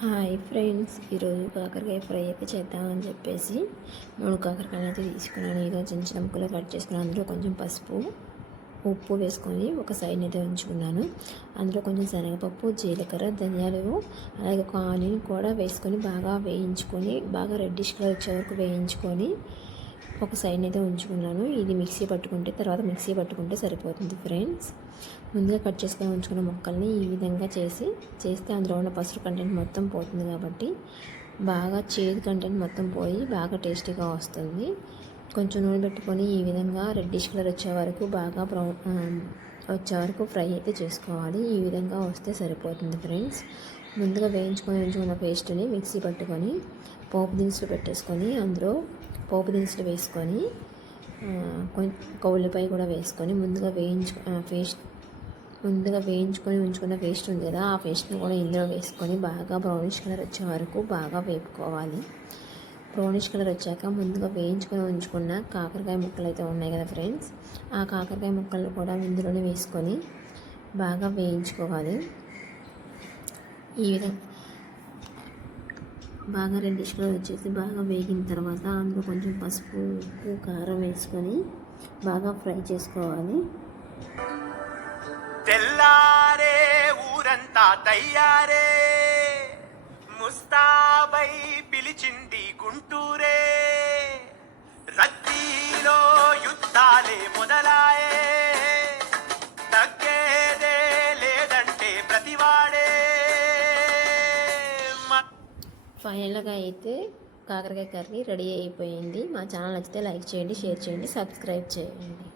Hi friends, ఈరోజు కాకరకాయ fry అయితే చేద్దామని చెప్పేసి 3 కాకరకాయలు అయితే తీసుకున్నాను. ఇదో చిన్న చిన్న ముక్కలు కట్ చేసుకున్నాను. అందులో కొంచెం పసుపు, ఉప్పు వేసుకొని ఒక సైడ్ అయితే ఉంచుకున్నాను. అందులో కొంచెం శనగపప్పు, జీలకర్ర, ధనియాలు, అలాగే ఒక ఆనియన్ కూడా వేసుకొని బాగా వేయించుకొని, బాగా రెడ్డిష్ కలర్ వచ్చే వరకు వేయించుకొని ఒక సైడ్ అయితే ఉంచుకున్నాను. ఇది మిక్సీ పట్టుకుంటే సరిపోతుంది ఫ్రెండ్స్. ముందుగా కట్ చేసుకొని ఉంచుకున్న ముక్కల్ని ఈ విధంగా చేస్తే అందులో ఉన్న పసుపు కంటెంట్ మొత్తం పోతుంది కాబట్టి బాగా చేదు కంటెంట్ మొత్తం పోయి బాగా టేస్టీగా వస్తుంది. కొంచెం నూనె పెట్టుకొని ఈ విధంగా రెడ్డిష్ కలర్ వచ్చే వరకు బాగా వచ్చే వరకు ఫ్రై అయితే చేసుకోవాలి. ఈ విధంగా వస్తే సరిపోతుంది ఫ్రెండ్స్. ముందుగా వేయించుకొని ఉంచుకున్న పేస్ట్ని మిక్సీ పట్టుకొని పోపు దినుసులు పెట్టేసుకొని అందులో పోపు దినుసులు వేసుకొని ఒక ఉల్లిపాయ కూడా వేసుకొని ముందుగా వేయించుకొని ఉంచుకున్న పేస్ట్ ఉంది కదా, ఆ పేస్ట్ని కూడా ఇందులో వేసుకొని బాగా బ్రౌనిష్ కలర్ వచ్చే వరకు బాగా వేపుకోవాలి. బ్రౌనిష్ కలర్ వచ్చాక ముందుగా వేయించుకొని ఉంచుకున్న కాకరకాయ ముక్కలు అయితే ఉన్నాయి కదా ఫ్రెండ్స్, ఆ కాకరకాయ ముక్కలను కూడా ఇందులోనే వేసుకొని బాగా వేయించుకోవాలి. ఈ విధంగా బాగా రెడ్డిష్ కలర్ వచ్చేసి బాగా వేగిన తర్వాత అందులో కొంచెం పసుపు, ఉప్పు, కారం వేసుకొని బాగా ఫ్రై చేసుకోవాలి. తెల్లారే ఊరంతా తయ్యారే, ముస్తాబై పిలిచింది గుంటూరే, రద్దీలో యుద్ధాలే మొదలాయే, తగ్గేదే లేదంటే ప్రతివాడే. ఫైనల్గా అయితే కాకరకాయ కర్రీ రెడీ అయిపోయింది. మా ఛానల్ నచ్చితే లైక్ చేయండి, షేర్ చేయండి, సబ్స్క్రైబ్ చేయండి.